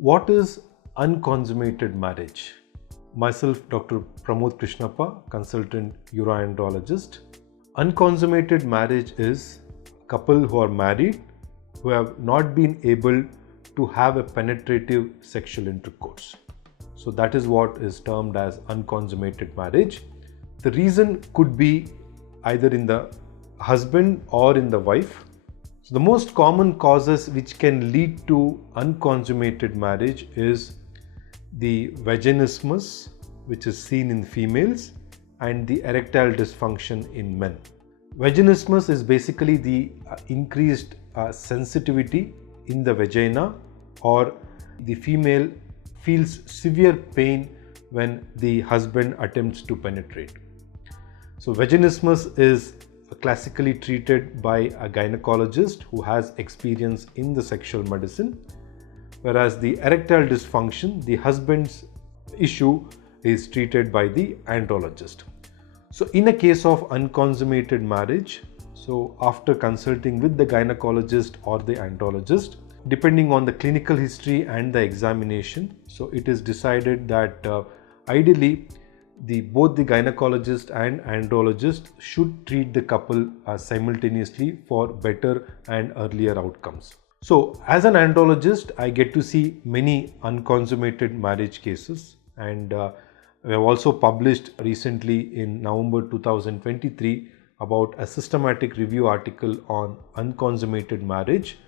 What is unconsummated marriage? Myself, Dr. Pramod Krishnappa, consultant Urologist. Unconsummated marriage is a couple who are married who have not been able to have a penetrative sexual intercourse. So that is what is termed as unconsummated marriage. The reason could be either in the husband or in the wife. So the most common causes which can lead to unconsummated marriage is the vaginismus, which is seen in females, and the erectile dysfunction in men. Vaginismus is basically the increased sensitivity in the vagina, or the female feels severe pain when the husband attempts to penetrate. So vaginismus is classically treated by a gynecologist who has experience in the sexual medicine, whereas the erectile dysfunction, the husband's issue, is treated by the andrologist. So in a case of unconsummated marriage, so after consulting with the gynecologist or the andrologist, depending on the clinical history and the examination, so it is decided that ideally both the gynecologist and andrologist should treat the couple simultaneously for better and earlier outcomes. So as an andrologist, I get to see many unconsummated marriage cases, and we have also published recently in November 2023 about a systematic review article on unconsummated marriage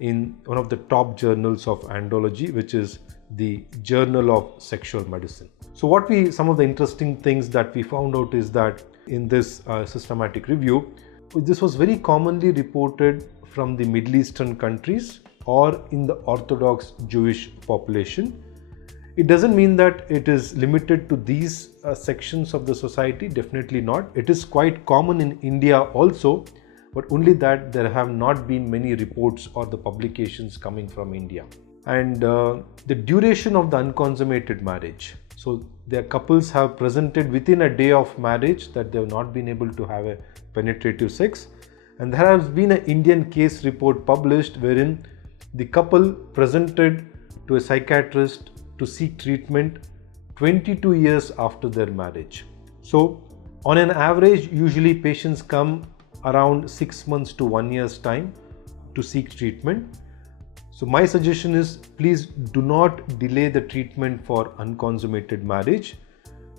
in one of the top journals of Andrology, which is the Journal of Sexual Medicine. So some of the interesting things that we found out is that in this systematic review, this was very commonly reported from the Middle Eastern countries or in the Orthodox Jewish population. It doesn't mean that it is limited to these sections of the society, definitely not. It is quite common in India also, but only that there have not been many reports or the publications coming from India. And the duration of the unconsummated marriage. So their couples have presented within a day of marriage that they have not been able to have a penetrative sex. And there has been an Indian case report published wherein the couple presented to a psychiatrist to seek treatment 22 years after their marriage. So on an average, usually patients come around 6 months to 1 year's time to seek treatment. So my suggestion is, please do not delay the treatment for unconsummated marriage.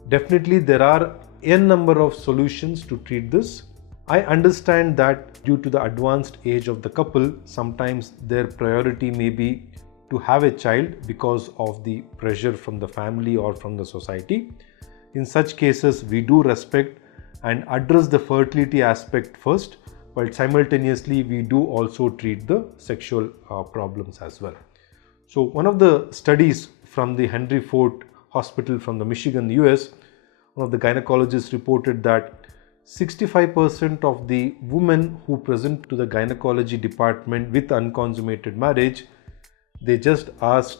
Definitely there are n number of solutions to treat this. I understand that due to the advanced age of the couple, sometimes their priority may be to have a child because of the pressure from the family or from the society. In such cases, we do respect and address the fertility aspect first, but simultaneously we do also treat the sexual problems as well. So one of the studies from the Henry Ford Hospital from the Michigan, US, one of the gynecologists reported that 65% of the women who present to the gynecology department with unconsummated marriage, they just asked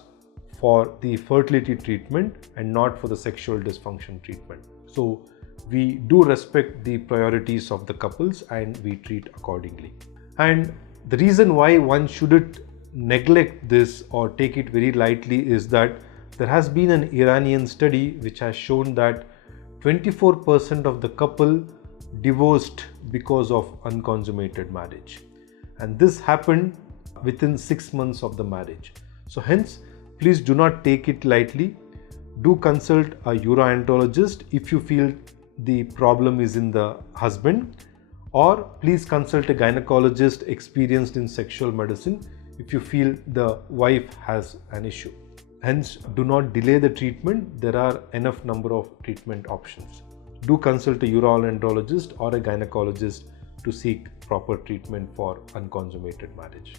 for the fertility treatment and not for the sexual dysfunction treatment. So we do respect the priorities of the couples and we treat accordingly. And the reason why one shouldn't neglect this or take it very lightly is that there has been an Iranian study which has shown that 24% of the couple divorced because of unconsummated marriage. And this happened within 6 months of the marriage. So hence, please do not take it lightly. Do consult a uroandrologist if you feel the problem is in the husband, or please consult a gynecologist experienced in sexual medicine if you feel the wife has an issue. Hence, do not delay the treatment. There are enough number of treatment options. Do consult a urologist or a gynecologist to seek proper treatment for unconsummated marriage.